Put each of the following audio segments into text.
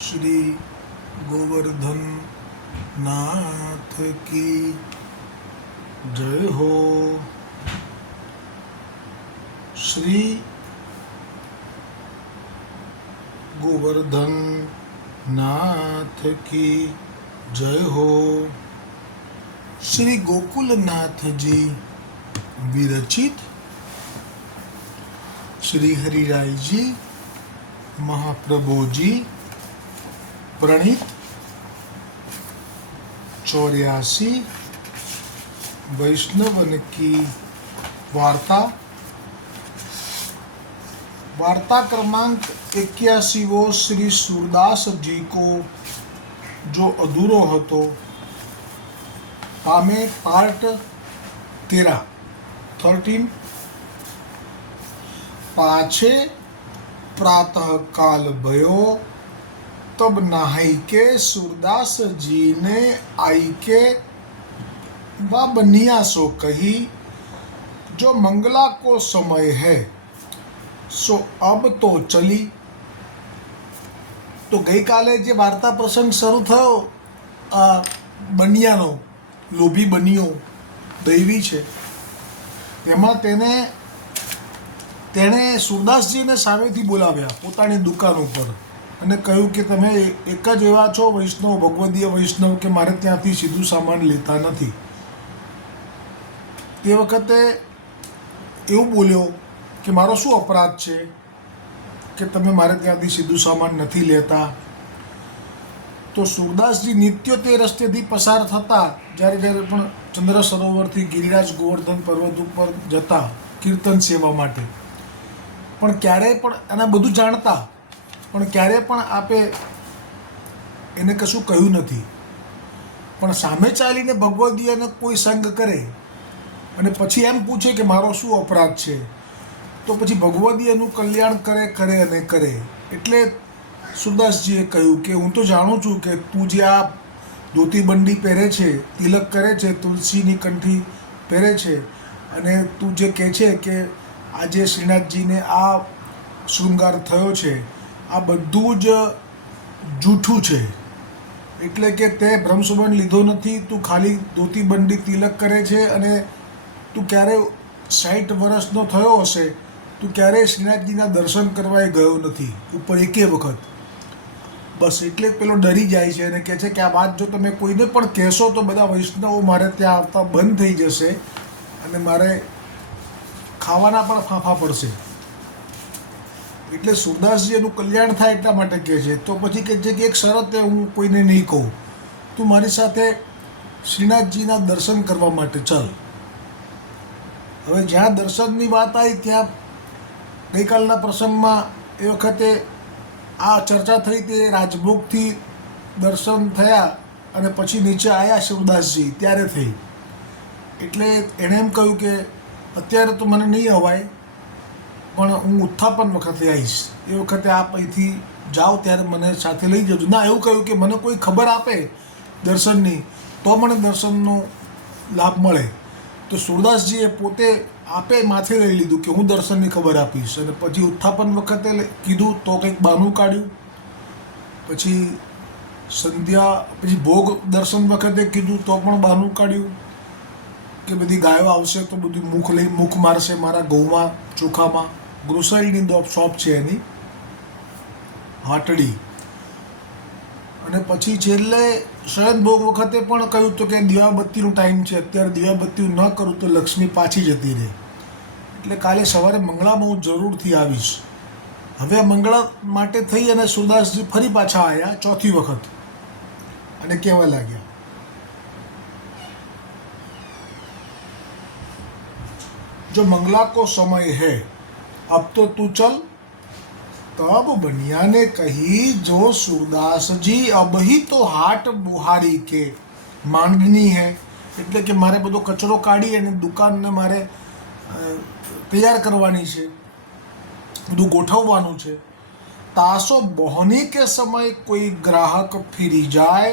श्री गोवर्धन नाथ की जय हो। श्री गोवर्धन नाथ की जय हो। श्री गोकुलनाथ जी विरचित श्री हरिराय जी महाप्रभु जी प्रणीत 84 वैष्णवन की वार्ता क्रमांक 81 श्री सूरदास जी को जो अधूरो हतो पामे पार्ट 13 पाछे प्रातः काल भयो तब नहाई के सूरदास जी ने आई के वा बनिया सो कही, जो मंगला को समय है सो अब तो चली। तो गई काले जे वार्ता प्रसंग शुरू थयो बनियानो लोभी बनियो दैवी छे तेमां तेणे सूरदासजीने सामेथी बोलाव्या पोतानी दुकान उपर અને કહ્યું કે તમે એક જ એવા છો વૈષ્ણવ, ભગવદીય વૈષ્ણવ કે મારે ત્યાંથી સીધું સામાન લેતા નથી. તે વખતે એવું બોલ્યો કે મારો શું અપરાધ છે કે તમે મારે ત્યાંથી સીધું સામાન નથી લેતા. તો સુરદાસજી નિત્ય તે રસ્તેથી પસાર થતા જ્યારે પણ ચંદ્ર સરોવરથી ગિરિરાજ ગોવર્ધન પર્વત ઉપર જતા કીર્તન સેવા માટે, પણ ક્યારેય પણ એના બધું જાણતા પણ ક્યારેય પણ આપે એને કશું કહ્યું નથી. પણ સામે ચાલીને ભગવદીયને કોઈ સંગ કરે અને પછી એમ પૂછે કે મારો શું અપરાધ છે, તો પછી ભગવદીયનું કલ્યાણ કરે. એટલે સુરદાસજીએ કહ્યું કે હું તો જાણું છું કે તું જે આ ધોતી બંડી પહેરે છે, તિલક કરે છે, તુલસીની કંઠી પહેરે છે અને તું જે કહે છે કે આજે શ્રીનાથજીને આ શૃંગાર થયો છે, આ બધું જ જૂઠું છે. એટલે કે તે બ્રહ્મસુબન લીધો નથી, તું ખાલી ધોતી બંડી તિલક કરે છે અને તું ક્યારેય 60 વર્ષનો થયો હશે, તું ક્યારેય શ્રીનાથજીના દર્શન કરવા ગયો નથી ઉપર એકે વખત. બસ એટલે પેલો ડરી જાય છે અને કહે છે કે આ વાત જો તમે કોઈને પણ કહેશો તો બધા વૈષ્ણવો મારે ત્યાં આવતા બંધ થઈ જશે અને મારે ખાવાના પણ ફાંફા પડશે. એટલે સુરદાસજી એનું કલ્યાણ થાય એટલા માટે કહે છે. તો પછી કહે છે કે એક શરતે હું કોઈને નહીં કહું, તું મારી સાથે શ્રીનાથજીના દર્શન કરવા માટે ચાલ. હવે જ્યાં દર્શનની વાત આવી ત્યાં ગઈકાલના પ્રસંગમાં એ વખતે આ ચર્ચા થઈ તે રાજભોગથી દર્શન થયા અને પછી નીચે આવ્યા સુરદાસજી ત્યારે થઈ. એટલે એણે એમ કહ્યું કે અત્યારે તો મને નહીં અવાય, પણ હું ઉત્થાપન વખતે આવીશ, એ વખતે આપ અહીંથી જાઓ ત્યારે મને સાથે લઈ જજો. ના, એવું કહ્યું કે મને કોઈ ખબર આપે દર્શનની તો મને દર્શનનો લાભ મળે. તો સુરદાસજીએ પોતે આપે માથે લઈ લીધું કે હું દર્શનની ખબર આપીશ. અને પછી ઉત્થાપન વખતે કીધું તો કંઈક બહાનું કાઢ્યું. પછી સંધ્યા પછી ભોગ દર્શન વખતે કીધું તો પણ બહાનું કાઢ્યું કે બધી ગાયો આવશે તો બધું મુખ મારશે મારા ઘઉંમાં ચોખામાં. ગ્રોસરીની શોપ છે એની હાટડી. અને પછી છેલ્લે શયન ભોગ વખતે પણ કહ્યું તો કે દીવાબત્તીનો ટાઈમ છે, અત્યારે દીવાબત્તી ન કરું તો લક્ષ્મી પાછી જતી રહે. એટલે કાલે સવારે મંગળામાં હું જરૂરથી આવીશ. હવે મંગળા માટે થઈ અને સુરદાસજી ફરી પાછા આવ્યા ચોથી વખત અને કહેવા લાગ્યા, जो मंगला को समय है अब तो तू चल. तब बनिया ने कही, जो सूरदास जी अब ही तो हाट बुहारी के માંડની है. એટલે કે મારે બધો કચરો કાઢી અને દુકાનને મારે તૈયાર કરવાની છે, બધું ગોઠવવાનું છે. તાસો બોહની કે સમય કોઈ ગ્રાહક ફીરી જાય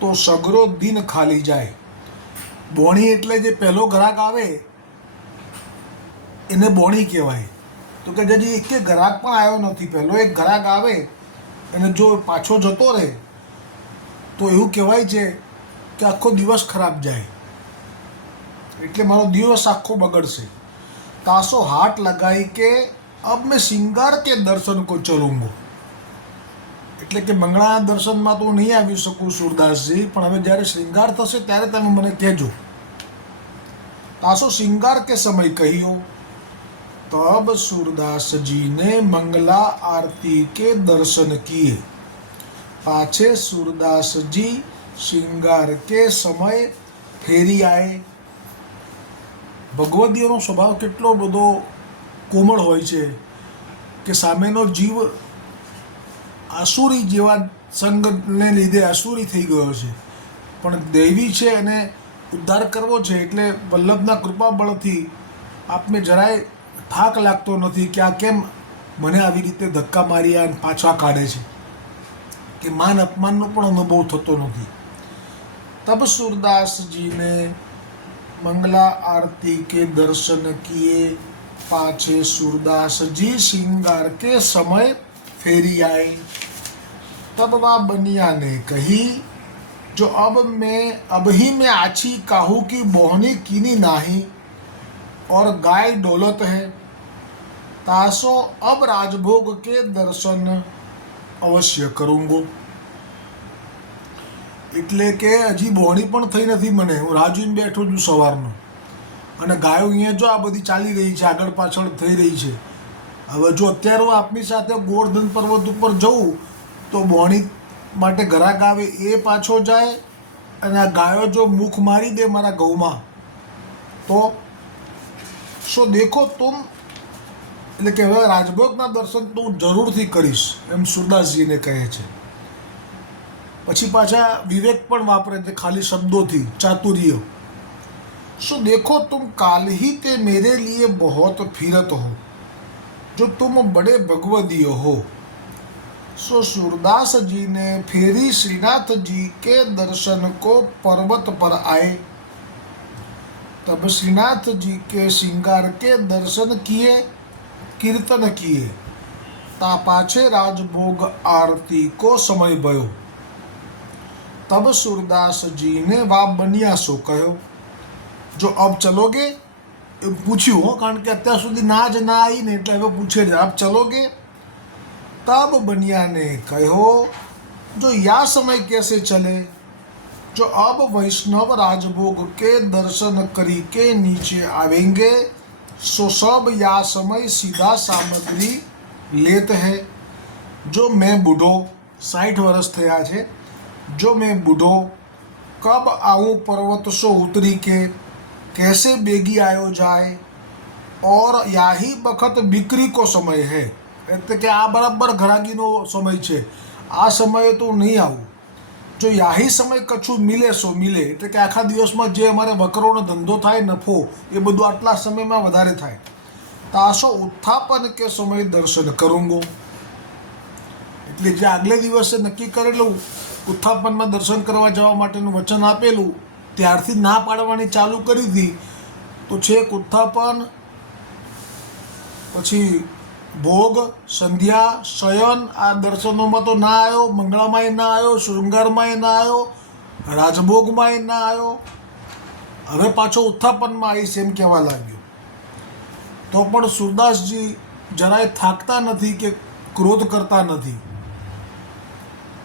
તો સગરો દિન ખાલી જાય. બોણી એટલે જે પહેલો ગ્રાહક આવે એને બોણી કહેવાય. તો કે હજી એક ગ્રાહક પણ આવ્યો નથી, પહેલો એક ગ્રાહક આવે અને જો પાછો જતો રહે તો એવું કહેવાય છે કે આખો દિવસ ખરાબ જાય, એટલે મારો દિવસ આખો બગડશે. તાસો હાટ લગાઈ કે અબ મેં શ્રૃંગાર કે દર્શન કો ચલુંગો, એટલે કે મંગળાના દર્શનમાં તો નહીં આવી શકું સૂરદાસજી, પણ હવે જ્યારે શ્રૃંગાર થશે ત્યારે તમે મને કહેજો. તાસો શ્રૃંગાર કે સમય કહિયો, तब सूरदास जी ने मंगला आरती के दर्शन किए. पाछे सूरदास जी श्रृंगार के समय फेरी आए. ભગવદીઓનો સ્વભાવ કેટલો બધો કોમળ હોય છે કે સામેનો જીવ આસુરી જેવા સંગને લીધે આસુરી થઈ ગયો છે, પણ દૈવી છે એને ઉદ્ધાર કરવો છે, એટલે વલ્લભના કૃપા બળથી આપને જરાય થાક લાગતો નથી કે આ કેમ મને આવી રીતે ધક્કા માર્યા અને પાછા કાઢે છે, કે માન અપમાનનો પણ અનુભવ થતો નથી. તબ सूरदासजीને मंगला आरती के दर्शन किए. पाछे सूरदासजी श्रृंगार के समय फेरी आए. तब वह बनिया ने कही, जो अब ही में आछी काहू की बोहनी कीनी नाही और गाय डोलत है. तासो अब राजभोग के दर्शन अवश्य करूंगो. એટલે કે હજી બોણી પણ થઈ નથી મને, હું રાહ જોઈને બેઠો છું સવારનો, અને ગાયો અહીંયા જો આ બધી ચાલી રહી છે, આગળ પાછળ થઈ રહી છે. હવે જો અત્યારે હું આપની સાથે ગોવર્ધન પર્વત ઉપર જઉં તો બોણી માટે ઘરાક આવે એ પાછો જાય, અને આ ગાયો જો મુખ મારી દે મારા ઘઉંમાં તો સો દેખો તુમ, એટલે કે હવે રાજભોગના દર્શન તો હું જરૂરથી કરીશ, એમ सूरदासजीને કહે છે. પછી પાછા વિવેક પણ વાપરે છે ખાલી શબ્દોથી, ચાતુર્ય. सो देखो तुम काल ही ते मेरे लिए बहुत फिरत हो, जो तुम बड़े भगवदीय हो. सो सूरदास जी ने फेरी श्रीनाथ जी के दर्शन को पर्वत पर आए. तब श्रीनाथ जी के श्रृंगार के दर्शन किए, कीर्तन किए. ता पाछे राजभोग आरती को समय भयो. तब सूरदास जी ने वा बनिया सो कहो, जो अब चलोगे, पूछ्યું હો, કારણ કે અત્યાર સુધી ના જ ના આવી ને એટલે હવે પૂછે છે, આપ ચલોગે. तब बनिया ने कहो, जो या समय कैसे चले, जो अब वैष्णव राजभोग के दर्शन करी के नीचे आवेंगे, सो सब या समय सीधा सामग्री लेते हैं. जो मैं बूढ़ो 60 વર્ષ થયા છે, जो मैं बूढ़ो कब आऊँ पर्वत सो उतरी के, कैसे बेगी आयो जाए, और याही बखत बिक्री को समय है. એટલે કે આ બરાબર ઘરાગીનો સમય છે, આ સમયે તો નહીં આવું. જો યાહી સમય કછું મિલે સો મિલે, એટલે કે આખા દિવસમાં જે અમારે વકરોનો ધંધો થાય, નફો, એ બધું આટલા સમયમાં વધારે થાય. તાસો ઉત્થાપન કે સમય દર્શન કરુંગો, એટલે જે આગલે દિવસે નક્કી કરેલું ઉત્થાપનમાં દર્શન કરવા જવા માટેનું વચન આપેલું, ત્યારથી ના પાડવાની ચાલુ કરી હતી. તો છેક ઉત્થાપન, પછી ભોગ, સંધ્યા, શયન, આ દર્શનોમાં તો ના આવ્યો, મંગળામાંય ના આવ્યો, શૃંગારમાંય ના આવ્યો, રાજભોગમાંય ના આવ્યો. હવે પાછો ઉત્થાપનમાં આવીશ એમ કહેવા લાગ્યો. તો પણ सूरदासજી જરાય થાકતા નથી કે ક્રોધ કરતા નથી.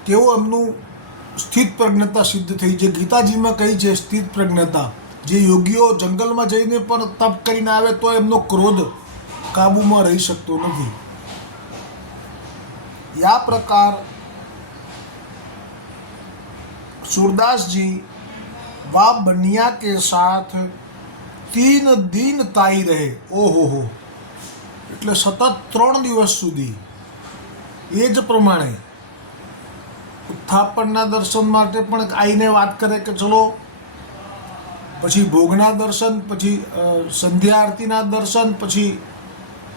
કેવું એમનું સ્થિત પ્રજ્ઞતા સિદ્ધ થઈ, જે ગીતાજીમાં કહી છે સ્થિત પ્રજ્ઞતા. જે યોગીઓ જંગલમાં જઈને પણ તપ કરીને આવે તો એમનો ક્રોધ કાબૂમાં રહી શકતો નથી. યા પ્રકાર सूरदासजी वा बनिया के साथ 3 दिन ताई रहे. ઓહો હો, એટલે સતત 3 દિવસ સુધી એ જ પ્રમાણે ઉત્થાપનના દર્શન માટે પણ આવીને વાત કરે કે ચલો, પછી ભોગના દર્શન, પછી સંધ્યા આરતીના દર્શન, પછી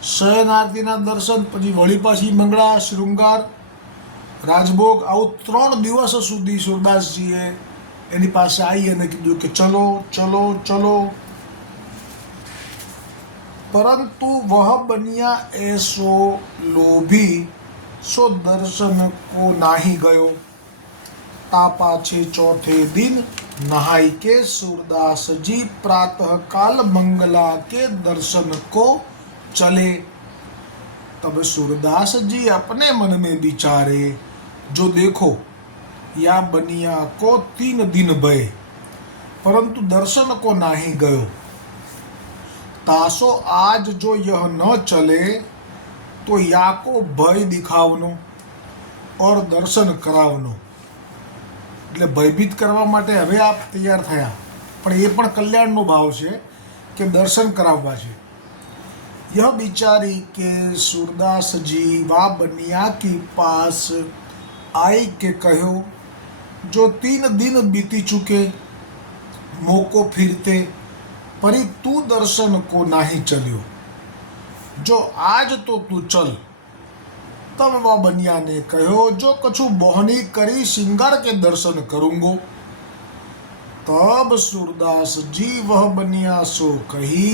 શયન આરતીના દર્શન, પછી વળી પાછી મંગળા, શૃંગાર, રાજભોગ, આવું 3 દિવસ સુધી सूरदासजीએ એની પાસે આવી અને કીધું કે ચલો ચલો ચલો. परंतु वह बनिया ऐसो लोभी सो दर्शन को नाही गयो। ता पाछे चौथे दिन नहाई के सूरदास जी प्रातः काल मंगला के दर्शन को चले। तब सूरदास जी अपने मन में विचारे, जो देखो या बनिया को 3 दिन भय, परंतु दर्शन को नाही गयो। तासो आज जो यह न चले तो या को भय दिखावनो और दर्शन करावनो। એટલે ભયભીત કરવા માટે હવે આપ તૈયાર થયા, પણ એ પણ કલ્યાણનો ભાવ છે કે દર્શન કરાવવા છે। यह विचारी के सूरदास जी वा बनिया की पास आई के कहो, जो 3 दिन बीती चुके मोको फिरते, परी तू दर्शन को नहीं चलियो। जो आज तो तू चल। तब वह बनिया ने कहो, जो कछु बोहनी करी श्रृंगार के दर्शन करूंगो। तब सूरदास जी वह बनिया सो कही,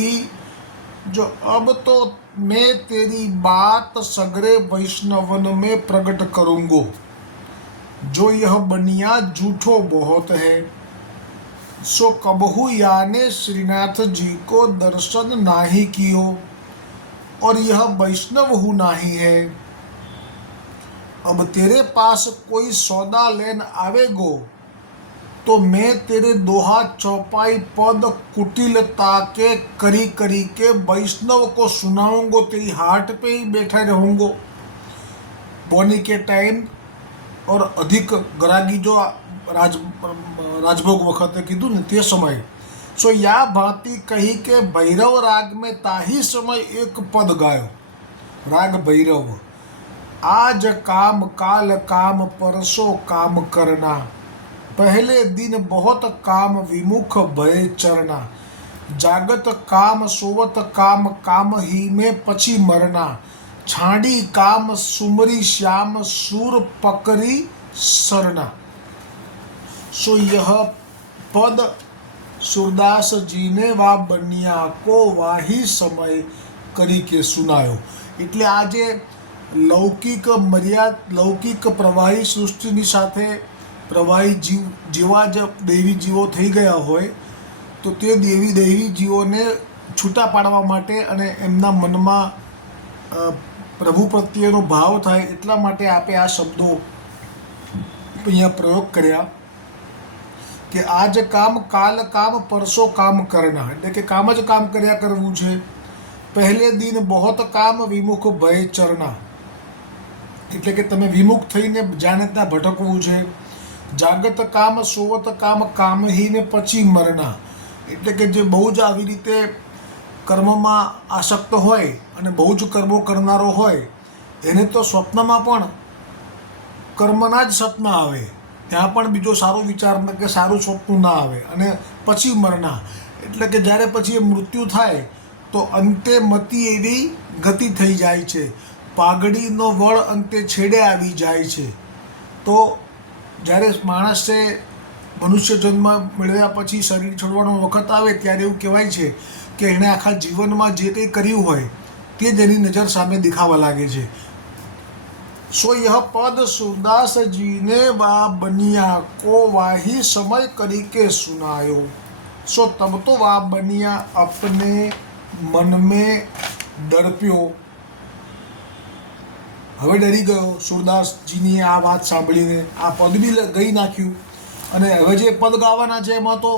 जो अब तो मैं तेरी बात सगरे वैष्णवन में प्रकट करूंगो। जो यह बनिया झूठो बहुत है, सो कबहू याने श्रीनाथ जी को दर्शन नाही कियो, और यह वैष्णव हूँ नाही है। अब तेरे पास कोई सौदा लेन आवेगो, तो मैं तेरे दोहा चौपाई पद कुटिलता के करी के वैष्णव को सुनाऊंगो। तेरी हाट पे ही बैठे रहूंगो। बोनी के टाइम और अधिक ग्रागी जो राजभोग वखते कीधु ने ते समय, सो या भांति कही के भैरव राग में ताही समय एक पद गायो, राग भैरव। आज काम काल काम परसों काम करना, पहले दिन बहुत काम विमुख भय चरना। जागत काम सोवत काम काम ही में पची मरना। छाड़ी काम सुमरी श्याम सूर पकड़ी सरना। सो यह पद सूरदास जी ने वा बनिया को वाही समय करी के सुनायो। એટલે આજે લૌકિક પ્રવાહી સૃષ્ટિની સાથે પ્રવાહી જેવા જ દૈવી જીવો થઈ ગયા હોય, તો તે દૈવી જીવોને છૂટા પાડવા માટે અને એમના મનમાં પ્રભુ પ્રત્યેનો ભાવ થાય એટલા માટે આપે આ શબ્દો અહીંયા પ્રયોગ કર્યા કે આજ કામ કાલ કામ પરસો કામ કરના, એટલે કે કામ જ કામ કર્યા કરવું છે। પહેલે દિન બહોત કામ વિમુખ ભય ચરના, એટલે કે તમે વિમુખ થઈને જાણે ત્યાં ભટકવું છે। જાગત કામ સોવત કામ કામ હી ને પછી મરના, એટલે કે જે બહુ જ આવી રીતે કર્મમાં આસક્ત હોય અને બહુ જ કર્મો કરનારો હોય, એને તો સ્વપ્નમાં પણ કર્મના જ સપના આવે, ત્યાં પણ બીજો સારો વિચાર કે સારું સ્વપ્ન ના આવે। અને પછી મરના, એટલે કે જ્યારે પછી એ મૃત્યુ થાય તો અંતે મતી એવી ગતિ થઈ જાય છે। પાઘડીનો વળ અંતે છેડે આવી જાય છે। તો જ્યારે માણસે મનુષ્ય જન્મ મેળવ્યા પછી શરીર છોડવાનો વખત આવે ત્યારે એવું કહેવાય છે કે એણે આખા જીવનમાં જે કંઈ કર્યું હોય તે જ એની નજર સામે દેખાવા લાગે છે। सो यह पद सूरदास जी ने वा बनिया को वाही समय करी के सुनायो। सो तब तो वा बनिया अपने मन में डरप्यो, હવે ડરી ગયો। सूरदासजीની આ વાત સાંભળીને આ પદ બી ગઈ નાખ્યું, અને હવે જે પદ ગાવાના છે એમાં તો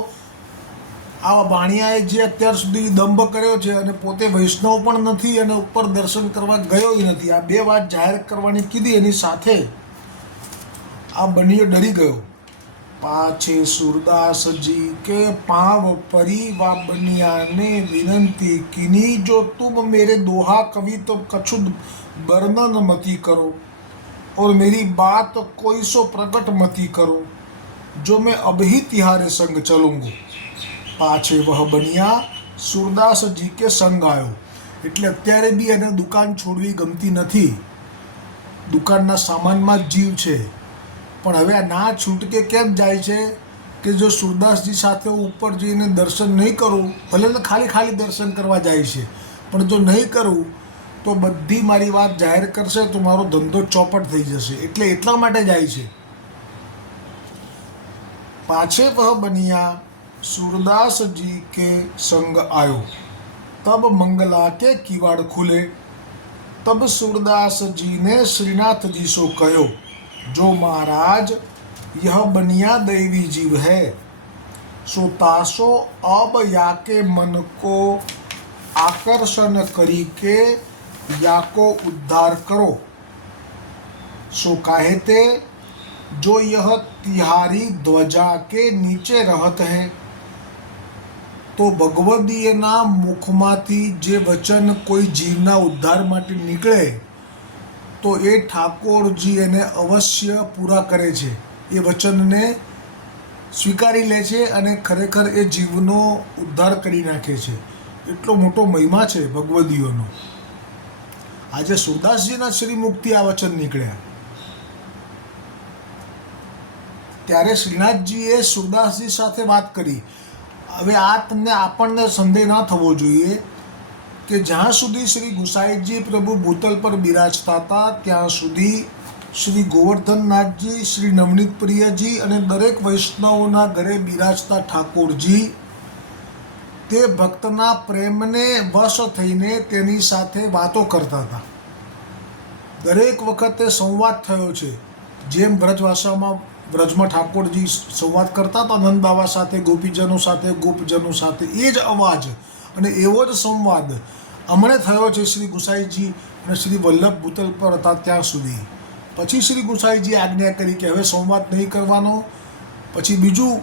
આ ભાણિયાએ જે અત્યાર સુધી દંભ કર્યો છે અને પોતે વૈષ્ણવ પણ નથી અને ઉપર દર્શન કરવા ગયો જ નથી, આ બે વાત જાહેર કરવાની કીધી, એની સાથે આ બનિયો ડરી ગયો। પાછે सूरदासजी के पाँव परी वा बनिया ने विनंती कीनी, जो तुम मेरे दोहा कवि तो कछु वर्णन मती करो और मेरी बात कोई सो प्रकट मती करो, जो मैं अभी तिहारे संग चलूँगो। पाछे वह बनिया सूरदासजी के संग आयो, એટલે અત્યારે બી એને દુકાન છોડવી ગમતી નથી, દુકાનના સામાનમાં જ જીવ છે, પણ હવે આ ના છૂટકે કેમ જાય છે કે જો सूरदासजी સાથે ઉપર જઈને દર્શન નહીં કરું, ભલે ખાલી દર્શન કરવા જાય છે, પણ જો નહીં કરું તો બધી મારી વાત જાહેર કરશે તો મારો ધંધો ચોપટ થઈ જશે, એટલે એટલા માટે જાય છે. पाछे वह बनिया सूरदास जी के संग आयो, तब मंगला के किवाड़ खुले. तब सूरदास जी ने श्रीनाथ जी सो कहो, जो महाराज यह बनिया दैवी जीव है, सो तासो अब याके मन को आकर्षण करी के याको उद्धार करो. सो कहते, जो यह तिहारी ध्वजा के નીચે રહત હૈ, તો ભગવદીયના મુખમાંથી જે વચન કોઈ જીવના ઉદ્ધાર માટે નીકળે તો એ ઠાકોરજી એને અવશ્ય પૂરા કરે છે, એ વચનને સ્વીકારી લે છે અને ખરેખર એ જીવનો ઉદ્ધાર કરી નાખે છે. એટલો મોટો મહિમા છે ભગવદીયોનો. આજે સુરદાસજીના શ્રીમુખથી આ વચન નીકળ્યા. ત્યારે શ્રીનાથજીએ સુરદાસજી સાથે વાત કરી. હવે આ તમને આપણને સંદેહ ન થવો જોઈએ કે જ્યાં સુધી શ્રી ગુસાઈજી પ્રભુ ભૂતલ પર બિરાજતા હતા ત્યાં સુધી શ્રી ગોવર્ધનનાથજી, શ્રી નવનીત પ્રિયજી અને દરેક વૈષ્ણવોના ઘરે બિરાજતા ઠાકોરજી તે ભક્તના પ્રેમને વશ થઈને તેની સાથે વાતો કરતા હતા. દરેક વખતે સંવાદ થયો છે. જેમ બ્રજભાષામાં વ્રજમાં ઠાકોરજી સંવાદ કરતા હતા નંદ બાવા સાથે, ગોપીજનો સાથે, ગોપજનો સાથે, એ જ અવાજ અને એવો જ સંવાદ હમણે થયો છે શ્રી ગુસાઈજી અને શ્રી વલ્લભ ભૂતલ પર હતા ત્યાં સુધી. પછી શ્રી ગુસાઈજી આજ્ઞા કરી કે હવે સંવાદ નહીં કરવાનો. પછી બીજું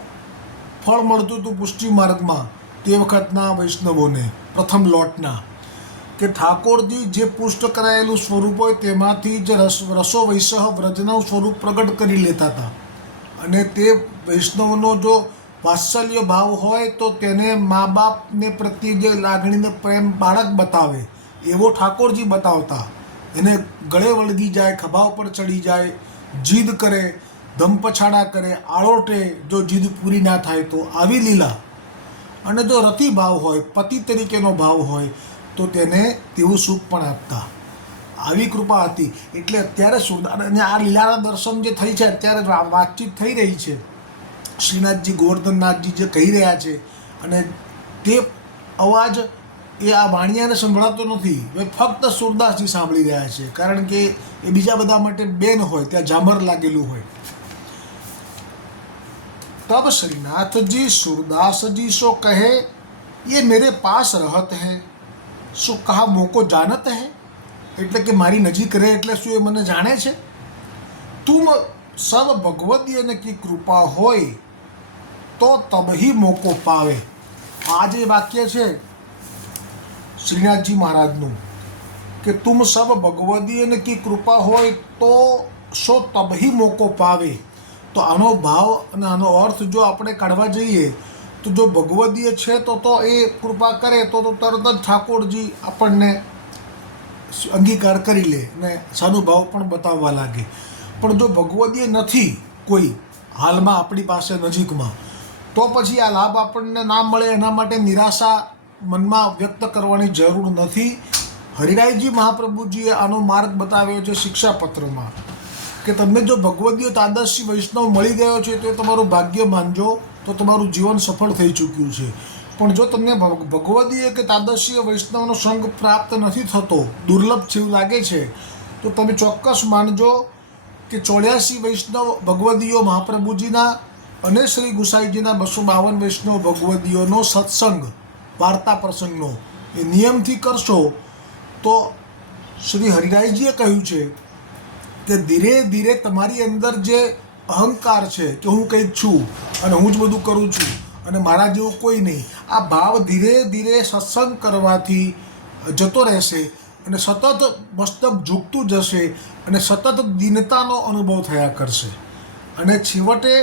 ફળ મળતું હતું પુષ્ટિ માર્ગમાં તે વખતના વૈષ્ણવોને, પ્રથમ લોટના, કે ઠાકોરજી જે પુષ્ટ કરાયેલું સ્વરૂપ હોય તેમાંથી જ રસો વૈસહ વ્રજનું સ્વરૂપ પ્રગટ કરી લેતા હતા. અને તે વૈષ્ણવનો જો વાત્સલ્ય ભાવ હોય તો તેને મા બાપને પ્રત્યે જે લાગણીને પ્રેમ બાળક બતાવે એવો ઠાકોરજી બતાવતા. એને ગળે વળગી જાય, ખભા ઉપર ચડી જાય, જીદ કરે, ધમપછાડા કરે, આળોટે જો જીદ પૂરી ના થાય તો, આવી લીલા. અને જો રતિ ભાવ હોય, પતિ તરીકેનો ભાવ હોય તો તેને તેવું સુખ પણ આપતા. આવી કૃપા હતી. એટલે અત્યારે અને આ લીલાના દર્શન જે થઈ છે, અત્યારે વાતચીત થઈ રહી છે, શ્રીનાથજી ગોવર્ધનનાથજી જે કહી રહ્યા છે અને તે અવાજ એ આ વાણિયાને સંભળાતો નથી, ફક્ત સુરદાસજી સાંભળી રહ્યા છે, કારણ કે એ બીજા બધા માટે બેન હોય, ત્યાં ઝામર લાગેલું હોય. तब श्रीनाथ जी सूरदास जी सो कहे, ये मेरे पास रहत है, सो कहा मोको जानत है, એટલે કે મારી નજીક રહે એટલે શું એ મને જાણે છે. તુમ સબ ભગવદીય કી કૃપા હોય તો તબહી મોકો પાવે. આ જે વાક્ય છે શ્રીનાથજી મહારાજનું કે તુમ સબ ભગવદીય કી કૃપા હોય તો સો તબહી મોકો પાવે. તો આનો ભાવ અને આનો અર્થ જો આપણે કાઢવા જઈએ તો જો ભગવદીય છે તો એ કૃપા કરે તો તરત જ ઠાકોરજી આપણને અંગીકાર કરી લે ને સાનુભાવ પણ બતાવવા લાગે. પણ જો ભગવદીય નથી કોઈ હાલમાં આપણી પાસે નજીકમાં, તો પછી આ લાભ આપણને ના મળે એના માટે નિરાશા મનમાં વ્યક્ત કરવાની જરૂર નથી. હરિરાયજી મહાપ્રભુજીએ આનો માર્ગ બતાવ્યો છે શિક્ષાપત્રમાં કે તમને જો ભગવદીય તાદર્શી વૈષ્ણવ મળી ગયો છે તો એ તમારું ભાગ્ય માનજો, તો તમારું જીવન સફળ થઈ ચૂક્યું છે. પણ જો તમને ભગવદીય કે તાદર્શીય વૈષ્ણવનો સંગ પ્રાપ્ત નથી થતો, દુર્લભ જેવું લાગે છે, તો તમે ચોક્કસ માનજો કે 84 વૈષ્ણવ ભગવદીયો મહાપ્રભુજીના અને શ્રી ગુસાઈજીના 252 વૈષ્ણવ ભગવદીયોનો સત્સંગ, વાર્તા પ્રસંગનો એ નિયમથી કરશો તો શ્રી હરિરાયજીએ કહ્યું છે કે ધીરે ધીરે તમારી અંદર જે અહંકાર છે કે હું કંઈક છું અને હું જ બધું કરું છું અને મારા જેવું કોઈ નહીં, આ ભાવ ધીરે ધીરે સત્સંગ કરવાથી જતો રહેશે અને સતત મસ્તક ઝૂકતું જશે અને સતત દીનતાનો અનુભવ થયા કરશે. અને છેવટે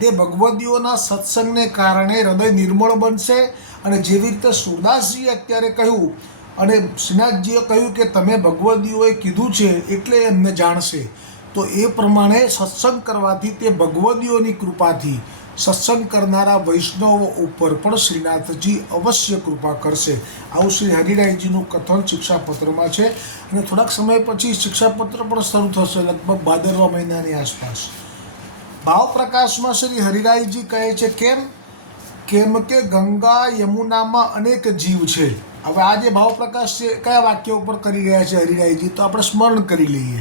તે ભગવદીઓના સત્સંગને કારણે હૃદય નિર્મળ બનશે. અને જેવી રીતે સુરદાસજીએ અત્યારે કહ્યું અને શ્રીનાથજીએ કહ્યું કે તમે ભગવદીઓએ કીધું છે એટલે એમને જાણશે, તો એ પ્રમાણે સત્સંગ કરવાથી તે ભગવદીઓની કૃપાથી સત્સંગ કરનારા વૈષ્ણવો ઉપર પણ શ્રીનાથજી અવશ્ય કૃપા કરશે. આવું શ્રી હરિરાયજીનું કથન શિક્ષાપત્રમાં છે. અને થોડાક સમય પછી શિક્ષાપત્ર પણ શરૂ થશે, લગભગ ભાદરવા મહિનાની આસપાસ. ભાવ પ્રકાશમાં શ્રી હરિરાયજી કહે છે કેમ કે ગંગા યમુનામાં અનેક જીવ છે. હવે આ જે ભાવ પ્રકાશ છે કયા વાક્ય ઉપર કરી રહ્યા છે હરિરાયજી, તો આપણે સ્મરણ કરી લઈએ.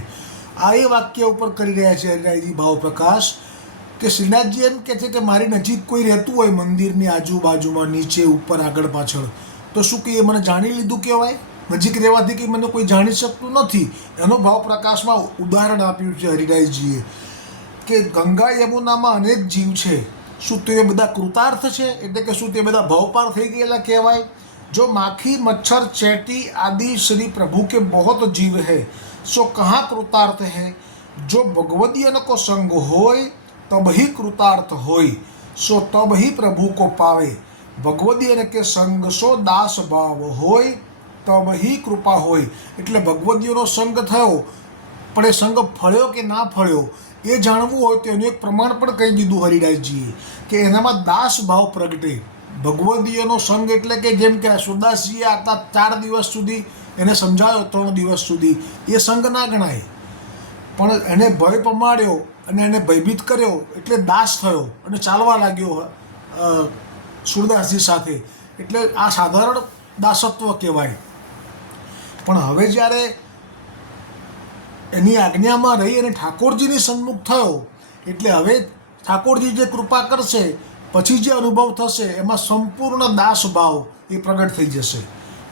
આ એ વાક્ય ઉપર કરી રહ્યા છે હરિરાયજી ભાવ પ્રકાશ, કે શ્રીનાથજી એમ કહે છે કે મારી નજીક કોઈ રહેતું હોય મંદિરની આજુબાજુમાં, નીચે, ઉપર, આગળ, પાછળ, તો શું કે એ મને જાણી લીધું કહેવાય? નજીક રહેવાથી કે મને કોઈ જાણી શકતું નથી. એનો ભાવ પ્રકાશમાં ઉદાહરણ આપ્યું છે હરિરાયજીએ કે ગંગા યમુનામાં અનેક જીવ છે. શું તે બધા કૃતાર્થ છે? એટલે કે શું તે બધા ભવપાર થઈ ગયેલા કહેવાય? જો માખી મચ્છર चैटी आदि श्री प्रभु के बहुत जीव है, सो कहाँ कृतार्थ है? जो भगवदियन को संग होय तब ही कृतार्थ होय, सो तब ही प्रभु को पावे. भगवदियन के संग सो दास भाव होय तब ही कृपा होय. એટલે ભગવદીયનો સંગ થયો, પણ એ સંગ ફળ્યો કે ના ફળ્યો એ જાણવું હોય તો એનું એક પ્રમાણ પણ કહી દીધું હરિરાયજીએ કે એનામાં દાસ ભાવ પ્રગટે. ભગવદીયનો સંગ એટલે કે જેમ કે સુરદાસજીએ આટલા 4 દિવસ સુધી એને સમજાયો, 3 દિવસ સુધી, એ સંગ ના ગણાય. પણ એને ભય પમાડ્યો અને એને ભયભીત કર્યો એટલે દાસ થયો અને ચાલવા લાગ્યો સુરદાસજી સાથે. એટલે આ સાધારણ દાસત્વ કહેવાય. પણ હવે જ્યારે એની આજ્ઞામાં રહી અને ઠાકોરજીની સન્મુખ થયો એટલે હવે ઠાકોરજી જે કૃપા કરશે પછી જે અનુભવ થશે એમાં સંપૂર્ણ દાસ ભાવ એ પ્રગટ થઈ જશે.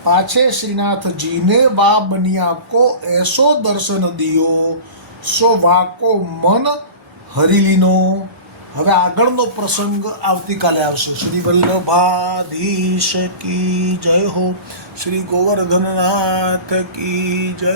પાછે શ્રીનાથજીને વા બનિયા કો એસો દર્શન દિયો, સો વાકો મન હરિલીનો. હવે આગળનો પ્રસંગ આવતીકાલે આવશે. શ્રી વલ્લભાધીશ કી જય હો, શ્રી ગોવર્ધનનાથ કી જય.